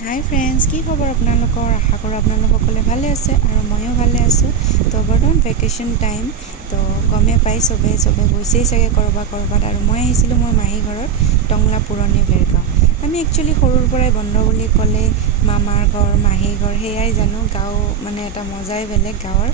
হাই friends, কি খবৰ আপোনালোকৰ? আশা কৰোঁ আপোনালোক সকলোৱে ভালে আছে আৰু ময়ো ভালে আছোঁ। তো বৰ্তমান ভেকেশ্যন টাইম, তো গমেই পাই চবে গৈছেই চাগে ক'ৰবাত। আৰু মই আহিছিলোঁ মোৰ মাহী ঘৰত, টংলা পুৰণি ভেৰগাঁও। আমি একচুৱেলি সৰুৰ পৰাই বন্ধ বুলি ক'লে মামাৰ ঘৰ, মাহী ঘৰ সেয়াই জানো। গাঁও মানে এটা মজাই বেলেগ গাঁৱৰ,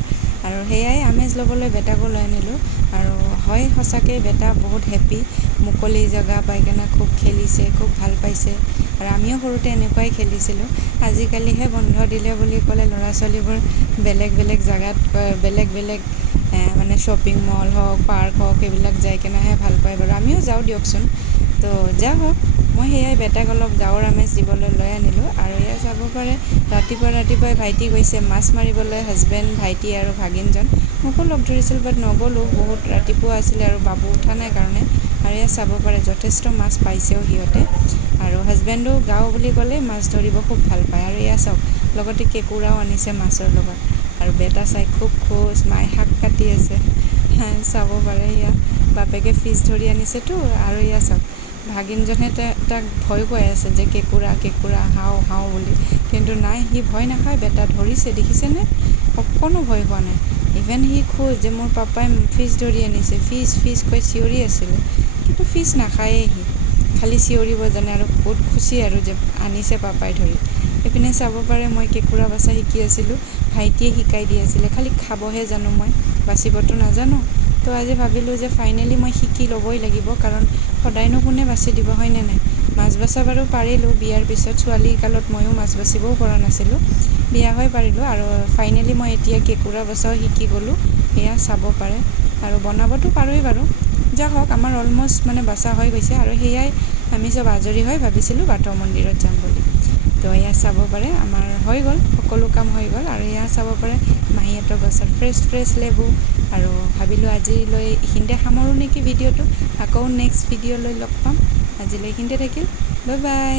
আৰু সেয়াই আমেজ ল'বলৈ বেটাকো লৈ আনিলোঁ। আৰু হয়, সঁচাকৈ বেটা বহুত হেপ্পী, মুকলি জেগা পাই কিনে খুব খেলিছে, খুব ভাল পাইছে। আৰু আমিও সৰুতে এনেকুৱাই খেলিছিলোঁ। আজিকালিহে বন্ধ দিলে বুলি ক'লে ল'ৰা ছোৱালীবোৰ বেলেগ জেগাত বেলেগ মানে শ্বপিং মল হওক, পাৰ্ক হওক, এইবিলাক যাই কিনেহে ভাল পায় বাৰু। আমিও যাওঁ দিয়কচোন। তো যা হওক, মই সেয়াই বেটাক অলপ গাঁৱৰ আমেজ দিবলৈ লৈ আনিলোঁ। আৰু এয়া চাব পাৰে, ৰাতিপুৱাই ভাইটি গৈছে মাছ মাৰিবলৈ, হাজবেণ্ড, ভাইটি আৰু ভাগিনজন। মোকো লগ ধৰিছিল, বাট নগ'লোঁ, বহুত ৰাতিপুৱা আছিলে আৰু বাবু উঠা নাই কাৰণে। আৰু এয়া চাব পাৰে, যথেষ্ট মাছ পাইছেও সিহঁতে। আৰু হাজবেণ্ডো গাঁও বুলি ক'লে মাছ ধৰিব খুব ভাল পায়। আৰু এয়া চাওক, লগতে কেঁকুৰাও আনিছে মাছৰ লগত। আৰু বেটা চাই খুব খুচ, মায়ে শাক কাটি আছে, চাব পাৰে। এয়া বাপেকে ফিছ ধৰি আনিছেতো। আৰু এয়া চাওক, ভাগিনজনে তাক ভয় খুৱাই আছে যে কেঁকুৰা হাওঁ বুলি। কিন্তু নাই, সি ভয় নাখায়, বেটা ধৰিছে, দেখিছেনে? অকণো ভয় খোৱা নাই। ইভেন সি খুচ যে মোৰ পাপাই ফিছ ধৰি আনিছে, ফিছ কৈ চিঞৰি আছিলে। কিন্তু ফিছ নাখায়েই সি, খালি চিঞৰিব জানে আৰু বহুত খুচি আৰু যে আনিছে পাপাই ধৰি। এইপিনে চাব পাৰে, মই কেঁকুৰা বাচা শিকি আছিলোঁ, ভাইটিয়ে শিকাই দি আছিলে। খালি খাবহে জানো, মই বাচিবতো নাজানো। তো আজি ভাবিলোঁ যে ফাইনেলি মই শিকি ল'বই লাগিব, কাৰণ সদায়নো কোনে বাচি দিব, হয়নে নাই? মাছ বচা বাৰু পাৰিলোঁ, বিয়াৰ পিছত ছোৱালীকালত ময়ো মাছ বাচিবও পৰা নাছিলোঁ, বিয়া হৈ পাৰিলোঁ। আৰু ফাইনেলি মই এতিয়া কেঁকুৰা বচাও শিকি গ'লোঁ, এয়া চাব পাৰে। আৰু বনাবতো পাৰোঁৱেই বাৰু। যা হওক, আমাৰ অলমষ্ট মানে বাচা হৈ গৈছে। আৰু সেয়াই আমি চব আজৰি হৈ ভাবিছিলোঁ বাথৌ মন্দিৰত যাম বুলি। তো এয়া চাব পাৰে, আমাৰ হৈ গ'ল, সকলো কাম হৈ গ'ল। আৰু এয়া চাব পাৰে, মাহীহঁতৰ গছৰ ফ্ৰেছ লেবু। আৰু ভাবিলোঁ আজিলৈ এইখিনিতে সামৰোঁ নেকি ভিডিঅ'টো। আকৌ নেক্সট ভিডিঅ' লৈ লগ পাম। আজিলৈ এইখিনিতে থাকিল, বাই বাই।